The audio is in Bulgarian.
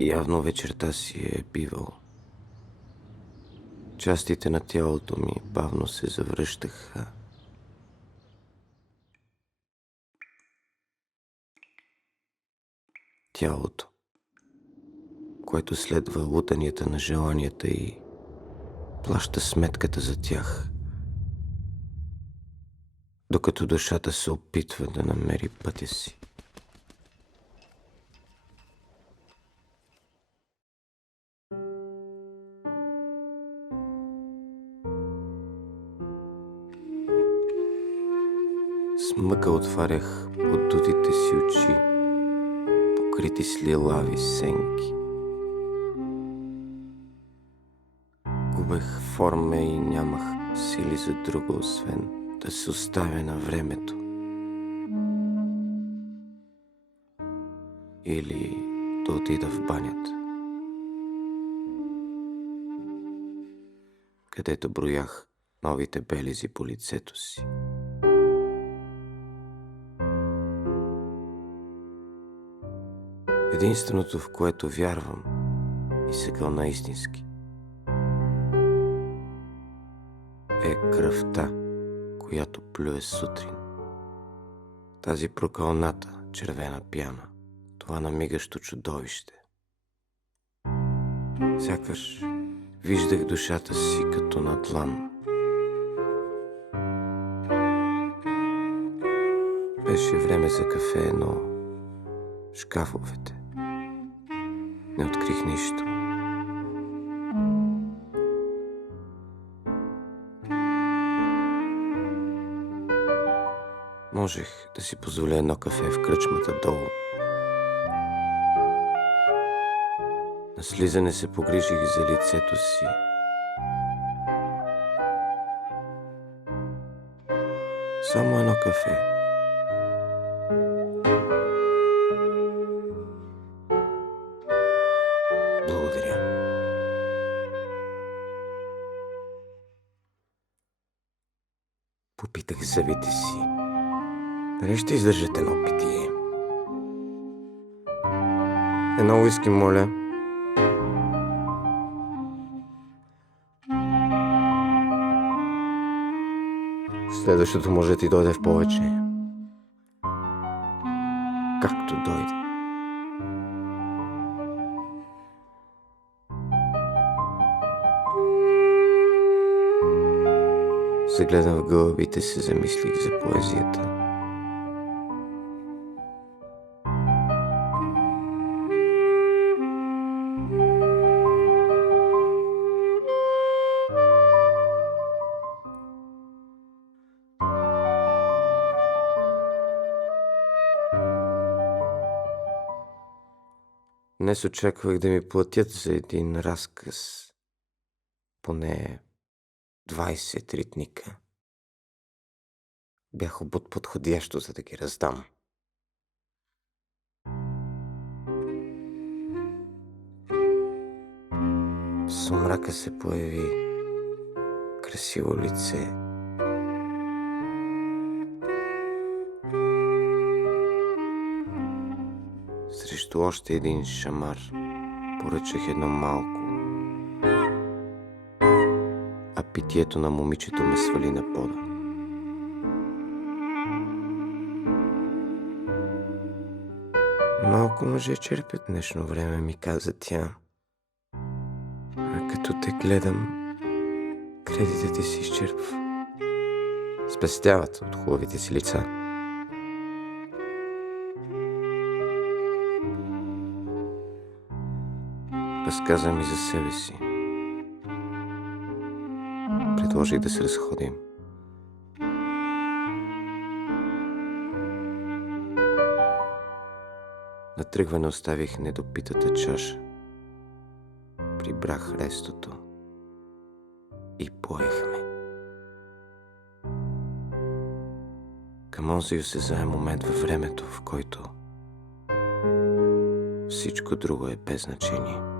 Явно вечерта си е бивал. Частите на тялото ми бавно се завръщаха. Тялото, което следва лутанията на желанията и плаща сметката за тях, докато душата се опитва да намери пътя си. С мъка отварях поддутите си очи, покрити с лилави сенки. Губех форма и нямах сили за друго, освен да се оставя на времето. Или да отида в банята, където броях новите белези по лицето си. Единственото, в което вярвам и се кълна истински, е кръвта, която плюе сутрин. Тази прокълната червена пяна, това намигащо чудовище. Сякаш виждах душата си като на длан. Беше време за кафе, но в шкафовете не открих нищо. Можех да си позволя едно кафе в кръчмата долу. На слизане се погрижих за лицето си. Само едно кафе. Благодаря. Попитах зъбите си. Дали ще издържат едно питие? Едно уиски, моля. Следващото може да ти дойде в повече. Както дойде. Се гледам в гълъбите, се замислих за поезията. Днес очаквах да ми платят за един разказ. Поне 20 ритника. Бях обут подходящо, за да ги раздам. В сумрака се появи красиво лице. Срещу още един шамар поръчах едно малко, а питието на момичето ме свали на пода. Малко мъже черпят днешно време, ми каза тя. А като те гледам, кредитът ти се изчерпва. Спестяват от хубавите си лица. Разказа ми за себе си. Предложих да се разходим. На тръгване оставих недопитата чаша. Прибрах рестото и поехме. Към онзи осезаем момент във времето, в който всичко друго е без значение.